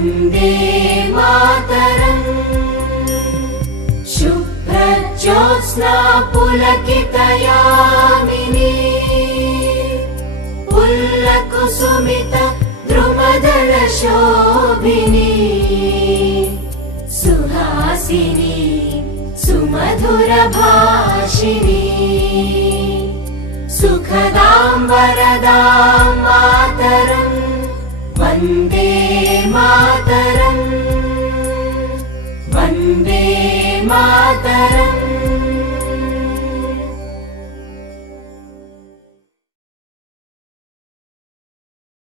Vande Mataram. शुभ्रज्योत्स्ना पुलकितयामिनी पुल्लकुसुमित द्रुमदलशोभिनी Suhasini सुमधुरभाषिणी सुखदां वरदां Mataram Vande Mataram Vande Mataram.